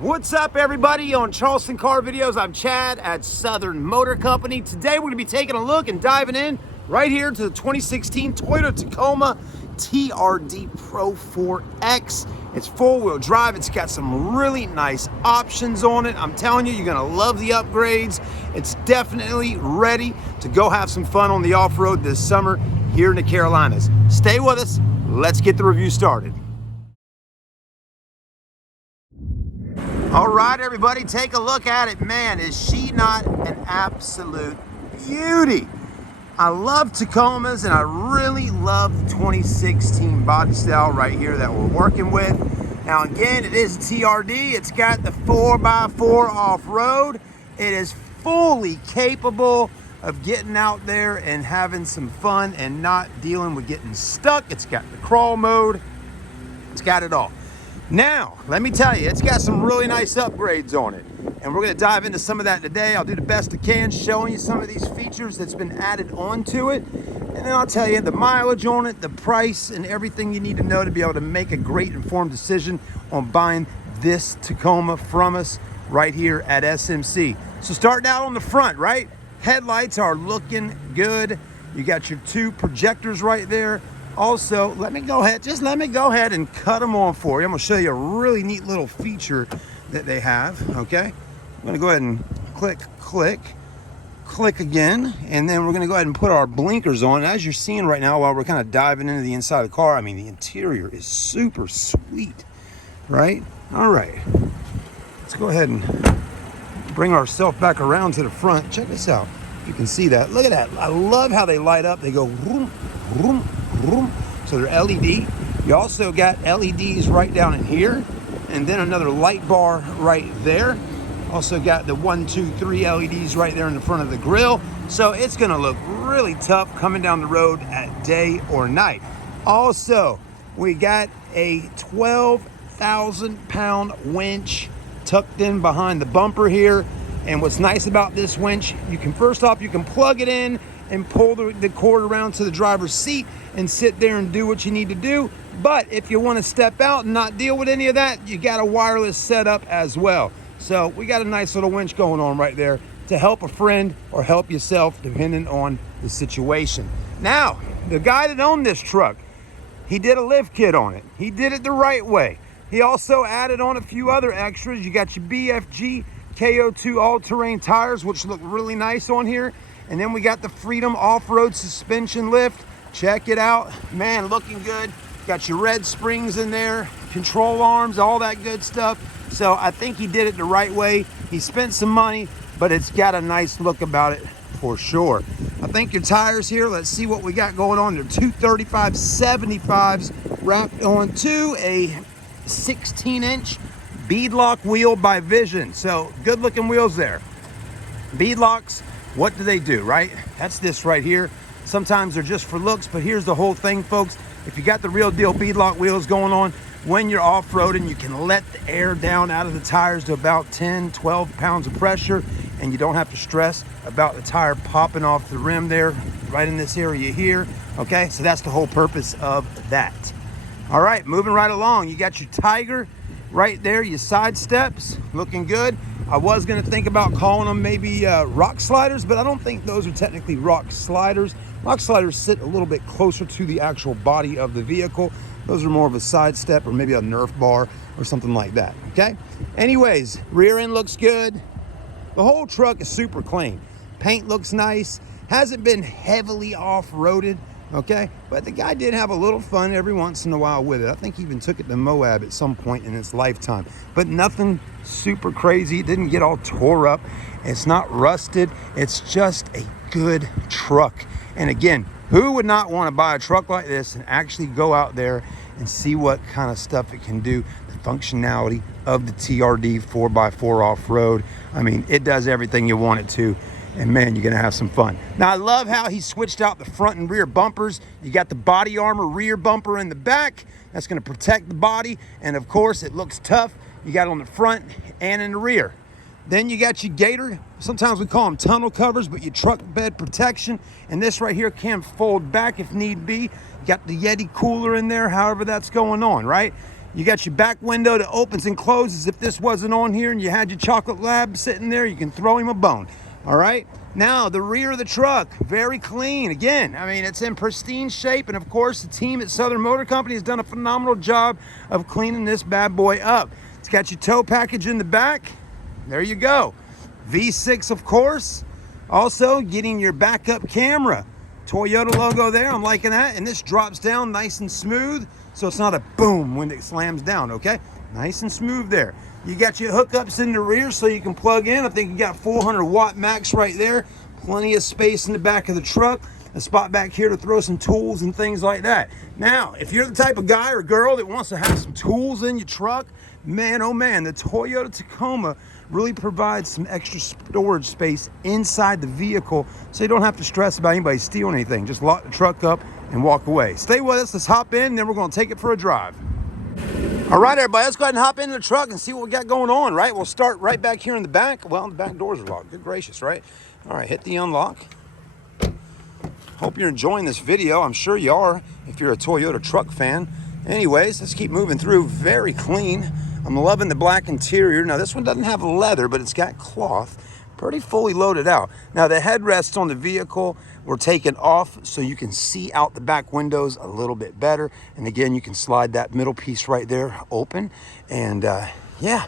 What's up, everybody? On Charleston Car Videos, I'm Chad at Southern Motor Company. Today we're going to be taking a look and diving in right here to the 2016 Toyota Tacoma TRD-Pro 4X. It's four-wheel drive. It's got some really nice options on it. I'm telling you, you're going to love the upgrades. It's definitely ready to go have some fun on the off-road this summer here in the Carolinas. Stay with us. Let's get the review started. All right, everybody, take a look at it. Man, is she not an absolute beauty? I love Tacomas, and I really love the 2016 body style right here that we're working with. Now, again, it is TRD. It's got the 4x4 off-road. It is fully capable of getting out there and having some fun and not dealing with getting stuck. It's got the crawl mode. It's got it all. Now, let me tell you, it's got some really nice upgrades on it, and we're going to dive into some of that today. I'll do the best I can showing you some of these features that's been added onto it, and then I'll tell you the mileage on it, the price, and everything you need to know to be able to make a great informed decision on buying this Tacoma from us right here at SMC. So starting out on the front, right? Headlights are looking good. You got your two projectors right there. Also, let me go ahead and cut them on for you. I'm going to show you a really neat little feature that they have, okay? I'm going to go ahead and click again, and then we're going to go ahead and put our blinkers on. As you're seeing right now while we're kind of diving into the inside of the car, I mean, the interior is super sweet, right? All right, let's go ahead and bring ourselves back around to the front. Check this out. If you can see that. Look at that. I love how they light up. They go vroom, vroom, vroom. So they're LED. You also got LEDs right down in here, and then another light bar right there. Also got the 1, 2, 3 LEDs right there in the front of the grille. So it's gonna look really tough coming down the road at day or night. Also, we got a 12,000-pound winch tucked in behind the bumper here. And what's nice about this winch, you can plug it in and pull the cord around to the driver's seat and sit there and do what you need to do. But if you want to step out and not deal with any of that, you got a wireless setup as well. So we got a nice little winch going on right there to help a friend or help yourself depending on the situation. Now, the guy that owned this truck, he did a lift kit on it. He did it the right way. He also added on a few other extras. You got your BFG KO2 all-terrain tires, which look really nice on here. And then we got the Freedom off-road suspension lift. Check it out. Man, looking good. Got your red springs in there, control arms, all that good stuff. So I think he did it the right way. He spent some money, but it's got a nice look about it for sure. I think your tires here, let's see what we got going on. They're 235 75s wrapped onto a 16-inch beadlock wheel by Vision. So good looking wheels there. Beadlocks, what do they do, right? That's this right here. Sometimes they're just for looks, but here's the whole thing, folks. If you got the real deal beadlock wheels going on, when you're off-roading, you can let the air down out of the tires to about 10, 12 pounds of pressure, and you don't have to stress about the tire popping off the rim there, right in this area here, okay? So that's the whole purpose of that. All right, moving right along, you got your Tiger right there, your side steps, looking good. I was gonna think about calling them maybe rock sliders, but I don't think those are technically rock sliders. Rock sliders sit a little bit closer to the actual body of the vehicle. Those are more of a side step or maybe a Nerf bar or something like that, okay? Anyways, rear end looks good. The whole truck is super clean. Paint looks nice. Hasn't been heavily off-roaded, okay? But the guy did have a little fun every once in a while with it. I think he even took it to Moab at some point in its lifetime. But nothing super crazy. It didn't get all tore up. It's not rusted. It's just a good truck. And again, who would not want to buy a truck like this and actually go out there and see what kind of stuff it can do? The functionality of the TRD 4x4 off-road. I mean, it does everything you want it to. And man, you're gonna have some fun. Now, I love how he switched out the front and rear bumpers. You got the body armor rear bumper in the back. That's gonna protect the body. And of course, it looks tough. You got it on the front and in the rear. Then you got your gator. Sometimes we call them tunnel covers, but your truck bed protection. And this right here can fold back if need be. You got the Yeti cooler in there, however that's going on, right? You got your back window that opens and closes. If this wasn't on here and you had your chocolate lab sitting there, you can throw him a bone. All right. Now, the rear of the truck, very clean. Again, I mean, it's in pristine shape. And of course, the team at Southern Motor Company has done a phenomenal job of cleaning this bad boy up. It's got your tow package in the back. There you go. V6, of course. Also, getting your backup camera. Toyota logo there. I'm liking that. And this drops down nice and smooth, so it's not a boom when it slams down, okay? Nice and smooth there. You got your hookups in the rear so you can plug in. I think you got 400 watt max right there. Plenty of space in the back of the truck. A spot back here to throw some tools and things like that. Now, if you're the type of guy or girl that wants to have some tools in your truck, man, oh man, the Toyota Tacoma really provides some extra storage space inside the vehicle so you don't have to stress about anybody stealing anything. Just lock the truck up and walk away. Stay with us. Let's hop in, and then we're going to take it for a drive. All right, everybody, let's go ahead and hop into the truck and see what we got going on, right? We'll start right back here in the back. Well, the back doors are locked. Good gracious, right? All right, hit the unlock. Hope you're enjoying this video. I'm sure you are if you're a Toyota truck fan. Anyways, let's keep moving through. Very clean. I'm loving the black interior. Now, this one doesn't have leather, but it's got cloth. Pretty fully loaded out. Now, the headrests on the vehicle were taken off so you can see out the back windows a little bit better. And again, you can slide that middle piece right there open. And yeah,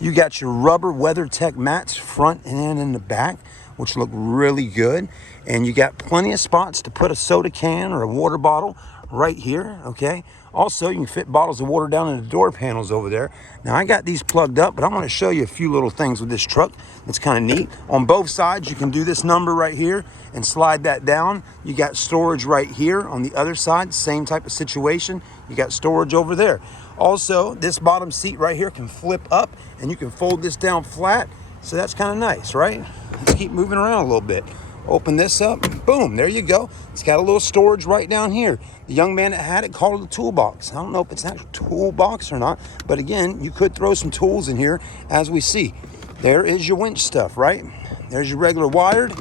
you got your rubber WeatherTech mats front and in the back, which look really good. And you got plenty of spots to put a soda can or a water bottle right here, okay? Also, you can fit bottles of water down in the door panels over there. Now, I got these plugged up, but I want to show you a few little things with this truck that's kind of neat. On both sides, you can do this number right here and slide that down. You got storage right here. On the other side, same type of situation. You got storage over there. Also, this bottom seat right here can flip up, and you can fold this down flat. So that's kind of nice, right? Let's keep moving around a little bit. Open this up, boom, there you go. It's got a little storage right down here. The young man that had it called it a toolbox. I don't know if it's an actual toolbox or not, but again, you could throw some tools in here as we see. There is your winch stuff, right? There's your regular wired,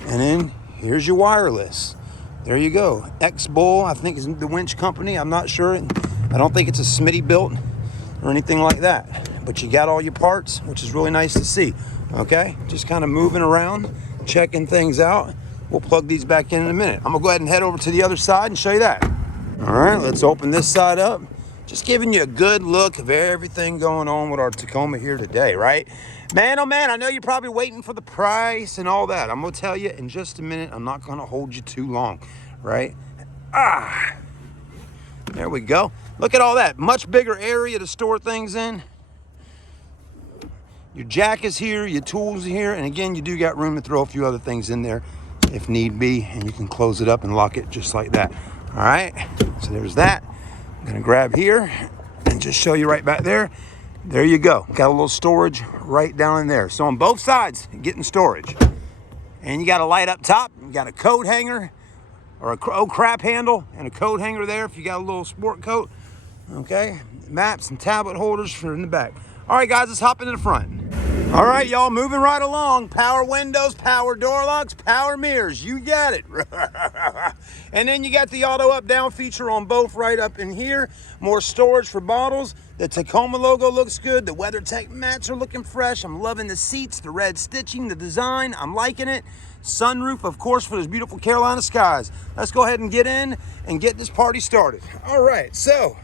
and then here's your wireless. There you go. X-Bull, I think is the winch company. I'm not sure. I don't think it's a Smitty built or anything like that, but you got all your parts, which is really nice to see, okay? Just kind of moving around, checking things out. We'll plug these back in a minute. I'm gonna go ahead and head over to the other side and show you that. All right, let's open this side up. Just giving you a good look of everything going on with our Tacoma here today, right? Man, oh man, I know you're probably waiting for the price and all that. I'm gonna tell you in just a minute. I'm not gonna hold you too long, right? There we go. Look at all that. Much bigger area to store things in. Your jack is here, your tools are here, and again, you do got room to throw a few other things in there if need be, and you can close it up and lock it just like that. All right, so there's that. I'm gonna grab here and just show you right back there. There you go. Got a little storage right down in there. So on both sides, getting storage. And you got a light up top, you got a coat hanger, or a crap handle, and a coat hanger there if you got a little sport coat. Okay, maps and tablet holders for in the back. All right, guys, let's hop into the front. All right, y'all, moving right along. Power windows, power door locks, power mirrors. You got it. And then you got the auto up-down feature on both right up in here. More storage for bottles. The Tacoma logo looks good. The WeatherTech mats are looking fresh. I'm loving the seats, the red stitching, the design. I'm liking it. Sunroof, of course, for those beautiful Carolina skies. Let's go ahead and get in and get this party started. All right, so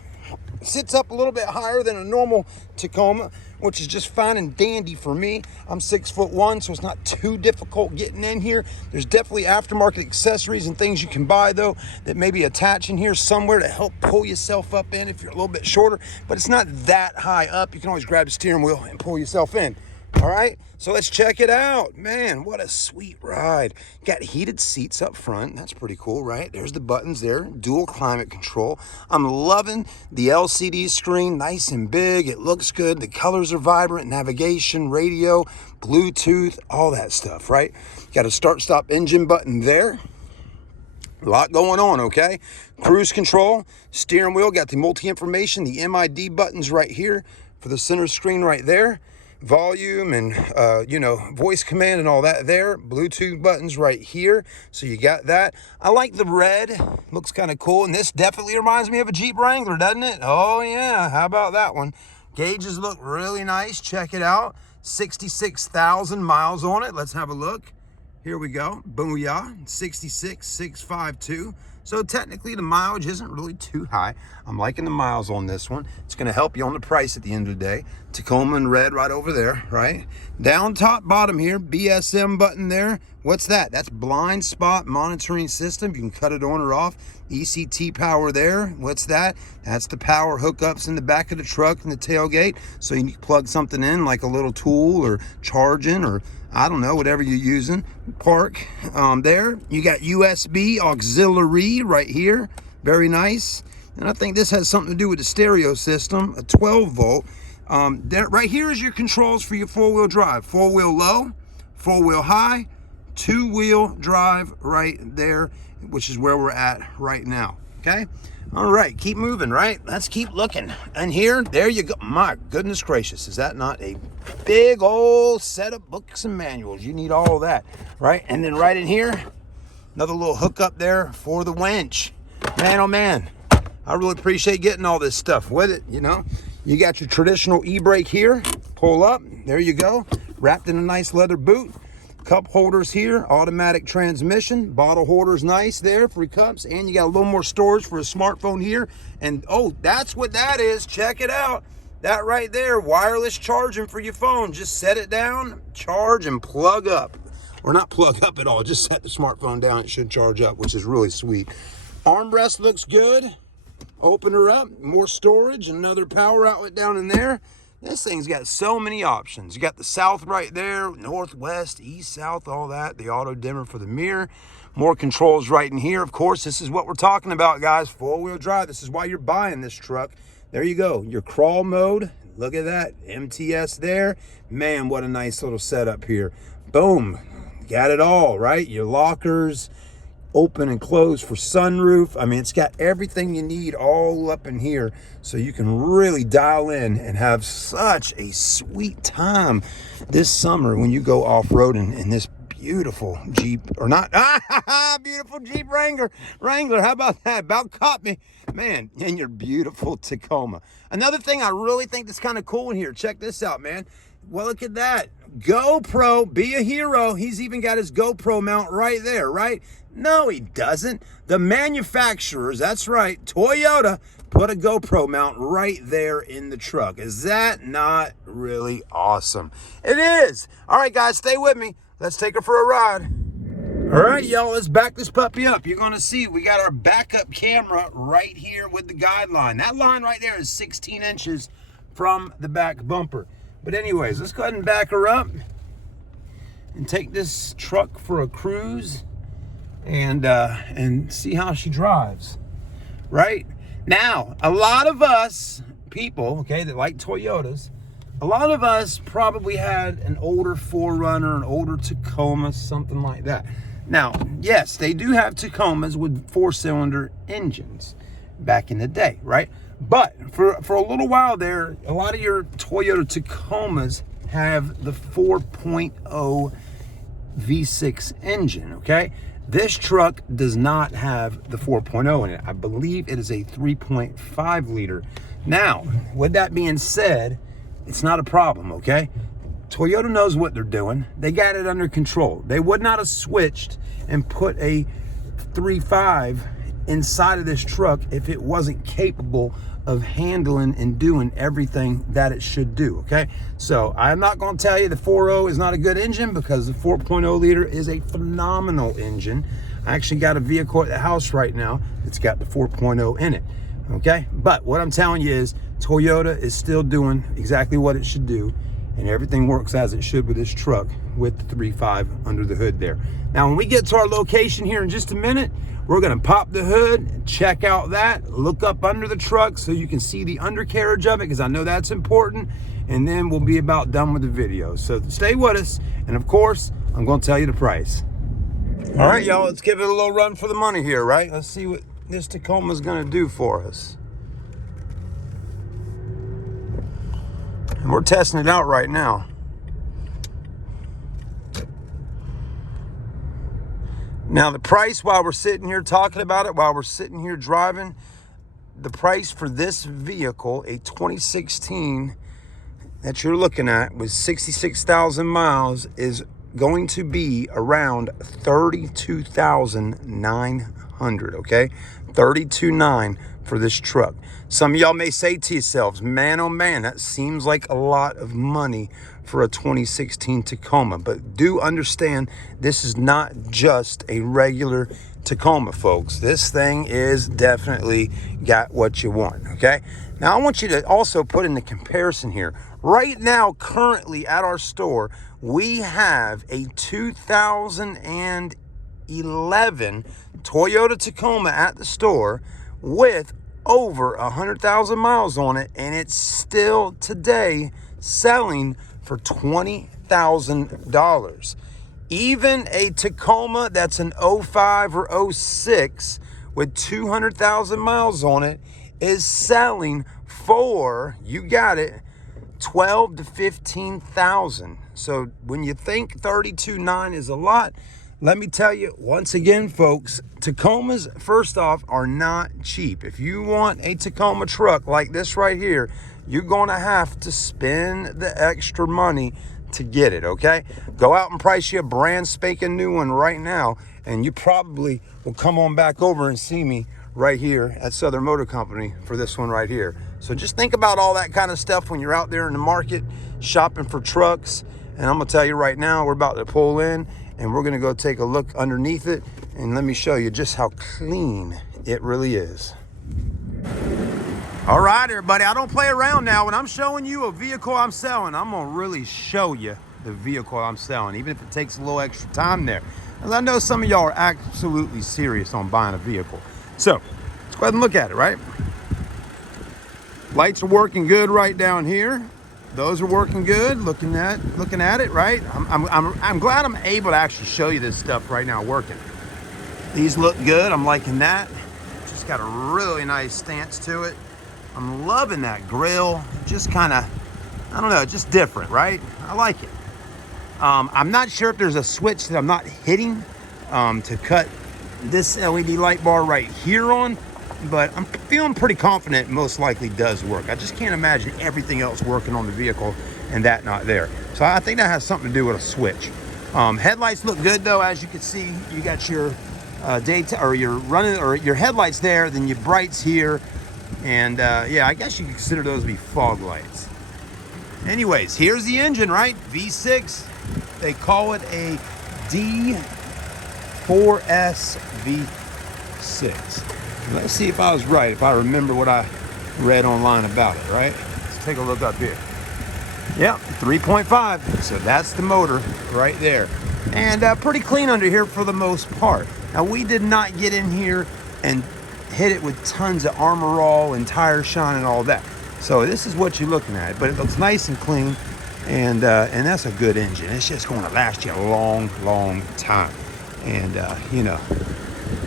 sits up a little bit higher than a normal Tacoma, which is just fine and dandy for me. I'm 6'1", so it's not too difficult getting in here. There's definitely aftermarket accessories and things you can buy, though, that maybe attach in here somewhere to help pull yourself up in if you're a little bit shorter, but it's not that high up. You can always grab the steering wheel and pull yourself in. All right, so let's check it out. Man, what a sweet ride. Got heated seats up front. That's pretty cool, right? There's the buttons there. Dual climate control. I'm loving the LCD screen. Nice and big. It looks good. The colors are vibrant. Navigation, radio, Bluetooth, all that stuff, right? Got a start-stop engine button there. A lot going on, okay? Cruise control, steering wheel. Got the multi-information, the MID buttons right here for the center screen right there. volume and, you know, voice command and all that there. Bluetooth buttons right here. So you got that. I like the red. Looks kind of cool. And this definitely reminds me of a Jeep Wrangler, doesn't it? Oh, yeah. How about that one? Gauges look really nice. Check it out. 66,000 miles on it. Let's have a look. Here we go. Booyah. 66,652. So technically the mileage isn't really too high. I'm liking the miles on this one. It's going to help you on the price at the end of the day. Tacoma in red right over there, right? Down top bottom here, BSM button there. What's that? That's blind spot monitoring system. You can cut it on or off. ECT power there. What's that? That's the power hookups in the back of the truck and the tailgate. So you can plug something in like a little tool or charging or I don't know, whatever you're using. Park there. You got USB auxiliary right here. Very nice. And I think this has something to do with the stereo system, a 12 volt. Right here is your controls for your four-wheel drive. Four-wheel low, four-wheel high, two-wheel drive right there, which is where we're at right now, okay? All right, keep moving, right? Let's keep looking. And here, there you go. My goodness gracious, is that not a big old set of books and manuals? You need all of that, right? And then right in here, another little hookup there for the winch. Man, oh man, I really appreciate getting all this stuff with it, you know? You got your traditional e-brake here. Pull up, there you go. Wrapped in a nice leather boot. Cup holders here, automatic transmission, bottle holders nice there for your cups, and you got a little more storage for a smartphone here. And oh, that's what that is. Check it out. That right there, wireless charging for your phone. Just set it down, charge, and plug up. Or not plug up at all, just set the smartphone down. It should charge up, which is really sweet. Armrest looks good. Open her up, more storage, another power outlet down in there. This thing's got so many options. You got the south right there, north, west, east, south, all that. The auto dimmer for the mirror. More controls right in here. Of course, this is what we're talking about, guys. Four-wheel drive. This is why you're buying this truck. There you go. Your crawl mode. Look at that. MTS there. Man, what a nice little setup here. Boom. Got it all, right? Your lockers. Open and close for sunroof. I mean, it's got everything you need all up in here, so you can really dial in and have such a sweet time this summer when you go off-roading in this beautiful Jeep, or not, beautiful Jeep Wrangler. How about that? About caught me, man, in your beautiful Tacoma. Another thing I really think that's kind of cool in here, check this out, man. Well, look at that. GoPro, be a hero. He's even got his GoPro mount right there, right? No, he doesn't. The manufacturers, that's right, Toyota, put a GoPro mount right there in the truck. Is that not really awesome? It is. All right, guys, stay with me. Let's take her for a ride. All right, y'all, let's back this puppy up. You're going to see we got our backup camera right here with the guide line. That line right there is 16 inches from the back bumper. But anyways, let's go ahead and back her up and take this truck for a cruise and see how she drives. Right? Now, a lot of us people, okay, that like Toyotas, a lot of us probably had an older 4Runner, an older Tacoma, something like that. Now, yes, they do have Tacomas with 4-cylinder engines back in the day, right? But for a little while there, a lot of your Toyota Tacomas have the 4.0 V6 engine, okay? This truck does not have the 4.0 in it. I believe it is a 3.5 liter. Now, with that being said, it's not a problem, okay? Toyota knows what they're doing. They got it under control. They would not have switched and put a 3.5 inside of this truck if it wasn't capable of handling and doing everything that it should do, okay? So I'm not going to tell you the 4.0 is not a good engine, because the 4.0 liter is a phenomenal engine. I actually got a vehicle at the house right now that's got the 4.0 in it, okay? But what I'm telling you is Toyota is still doing exactly what it should do, and everything works as it should with this truck with the 3.5 under the hood there. Now, when we get to our location here in just a minute, we're gonna pop the hood and check out that, look up under the truck so you can see the undercarriage of it, because I know that's important, and then we'll be about done with the video. So stay with us, and of course, I'm gonna tell you the price. All right, y'all, let's give it a little run for the money here, right? Let's see what this Tacoma's gonna do for us. And we're testing it out right now. Now the price, while we're sitting here talking about it, while we're sitting here driving, the price for this vehicle, a 2016 that you're looking at with 66,000 miles, is going to be around $32,900, okay? $32,900 for this truck. Some of y'all may say to yourselves, man, oh man, that seems like a lot of money for a 2016 Tacoma. But do understand, this is not just a regular Tacoma, folks. This thing is definitely got what you want, okay? Now, I want you to also put in the comparison here. Right now, currently at our store, we have a 2011 Toyota Tacoma at the store with over 100,000 miles on it, and it's still today selling for $20,000. Even a Tacoma that's an 05 or 06 with 200,000 miles on it is selling for, you got it, 12 to 15,000. So when you think 32.9 is a lot, let me tell you once again, folks, Tacomas, first off, are not cheap. If you want a Tacoma truck like this right here, you're going to have to spend the extra money to get it, okay? Go out and price you a brand spanking new one right now, and you probably will come on back over and see me right here at Southern Motor Company for this one right here. So just think about all that kind of stuff when you're out there in the market shopping for trucks. And I'm gonna tell you right now, we're about to pull in and we're gonna go take a look underneath it, and let me show you just how clean it really is. All right, everybody, I don't play around now. When I'm showing you a vehicle I'm selling, I'm gonna really show you the vehicle I'm selling, even if it takes a little extra time there. As I know some of y'all are absolutely serious on buying a vehicle. So let's go ahead and look at it, right? Lights are working good right down here. Those are working good, looking at it, right? I'm glad I'm able to actually show you this stuff right now working. These look good, I'm liking that. Just got a really nice stance to it. I'm loving that grill. Just kind of, I don't know, just different, right? I like it. I'm not sure if there's a switch that I'm not hitting to cut this LED light bar right here on, but I'm feeling pretty confident it most likely does work. I just can't imagine everything else working on the vehicle and that not there. So I think that has something to do with a switch. Headlights look good though, as you can see. You got your daytime, or your running, or your headlights there, then your brights here, and yeah, I guess you could consider those to be fog lights. Anyways, here's the engine, right? V6. They call it a D4S V6. Let's see if I was right, if I remember what I read online about it, right? Let's take a look up here. Yep, 3.5. So that's the motor right there. And pretty clean under here for the most part. Now, we did not get in here and hit it with tons of armor all and tire shine and all that. So this is what you're looking at. But it looks nice and clean. And that's a good engine. It's just going to last you a long, long time. And, you know,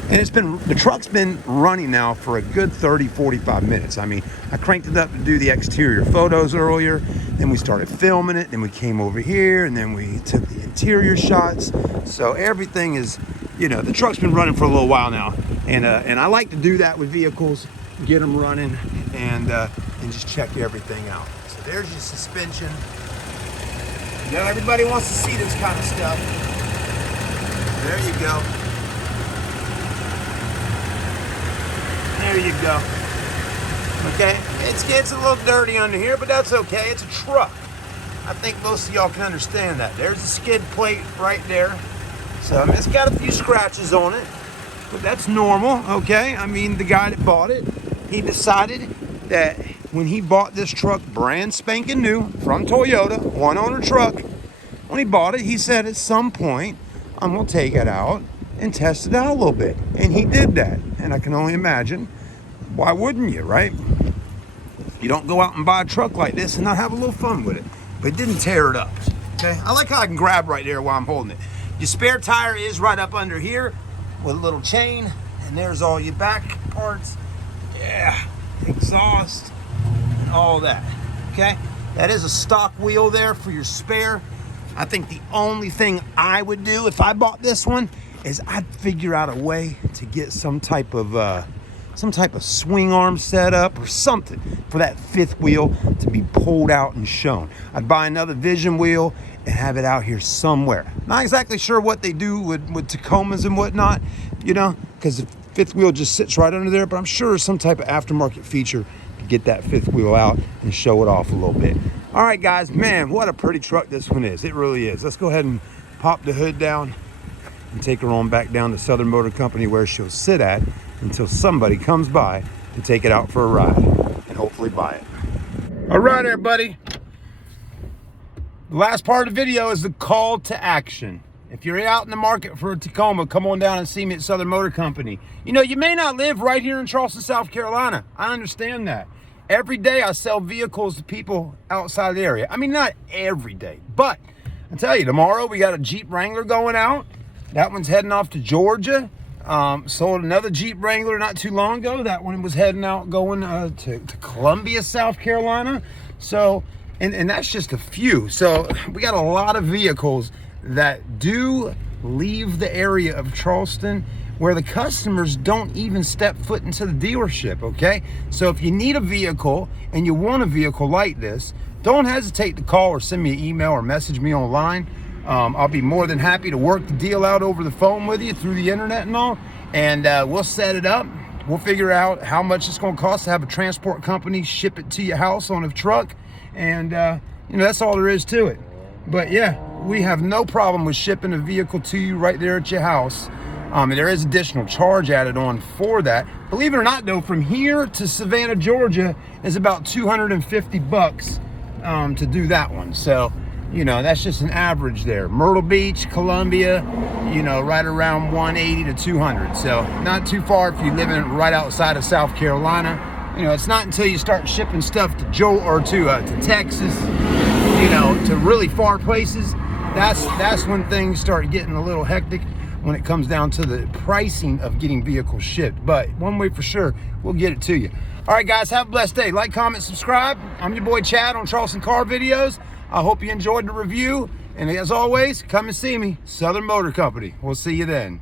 and the truck's been running now for a good 30, 45 minutes. I mean, I cranked it up to do the exterior photos earlier, then we started filming it, then we came over here, and then we took the interior shots. So everything is, you know, the truck's been running for a little while now. And I like to do that with vehicles, get them running, and just check everything out. So there's your suspension. You know, everybody wants to see this kind of stuff. There you go. There you go. Okay, it gets a little dirty under here, but that's okay. It's a truck. I think most of y'all can understand that. There's the skid plate right there. So it's got a few scratches on it, but that's normal, okay? I mean, the guy that bought it, he decided that when he bought this truck brand spanking new from Toyota, one owner truck, when he bought it, he said at some point, I'm gonna take it out and test it out a little bit. And he did that. And I can only imagine, why wouldn't you, right? You don't go out and buy a truck like this and not have a little fun with it. But it didn't tear it up, okay? I like how I can grab right there while I'm holding it. Your spare tire is right up under here with a little chain, and there's all your back parts. Yeah, exhaust, and all that, okay? That is a stock wheel there for your spare. I think the only thing I would do if I bought this one is I'd figure out a way to get some type of swing arm set up or something for that fifth wheel to be pulled out and shown. I'd buy another vision wheel and have it out here somewhere. Not exactly sure what they do with Tacomas and whatnot, you know, because the fifth wheel just sits right under there, but I'm sure there's some type of aftermarket feature to get that fifth wheel out and show it off a little bit. All right, guys, man, what a pretty truck this one is. It really is. Let's go ahead and pop the hood down and take her on back down to Southern Motor Company where she'll sit at until somebody comes by to take it out for a ride and hopefully buy it. All right, everybody. The last part of the video is the call to action. If you're out in the market for a Tacoma, come on down and see me at Southern Motor Company. You know, you may not live right here in Charleston, South Carolina. I understand that. Every day I sell vehicles to people outside the area. I mean, not every day, but I tell you, tomorrow we got a Jeep Wrangler going out. That one's heading off to Georgia. Sold another Jeep Wrangler not too long ago. That one was heading out going to Columbia, South Carolina. So, and that's just a few. So we got a lot of vehicles that do leave the area of Charleston where the customers don't even step foot into the dealership, okay? So if you need a vehicle and you want a vehicle like this, don't hesitate to call or send me an email or message me online. I'll be more than happy to work the deal out over the phone with you through the internet and all, and we'll set it up. We'll figure out how much it's gonna cost to have a transport company ship it to your house on a truck, and you know, that's all there is to it. But yeah, we have no problem with shipping a vehicle to you right there at your house. And there is additional charge added on for that. Believe it or not though, from here to Savannah, Georgia is about 250 bucks to do that one. So, you know, that's just an average there. Myrtle Beach, Columbia, you know, right around 180 to 200. So not too far if you're living right outside of South Carolina. You know, it's not until you start shipping stuff to to Texas, you know, to really far places, that's when things start getting a little hectic when it comes down to the pricing of getting vehicles shipped. But one way for sure, we'll get it to you. All right, guys, have a blessed day. Like, comment, subscribe. I'm your boy Chad on Charleston Car Videos. I hope you enjoyed the review. And as always, come and see me, Southern Motor Company. We'll see you then.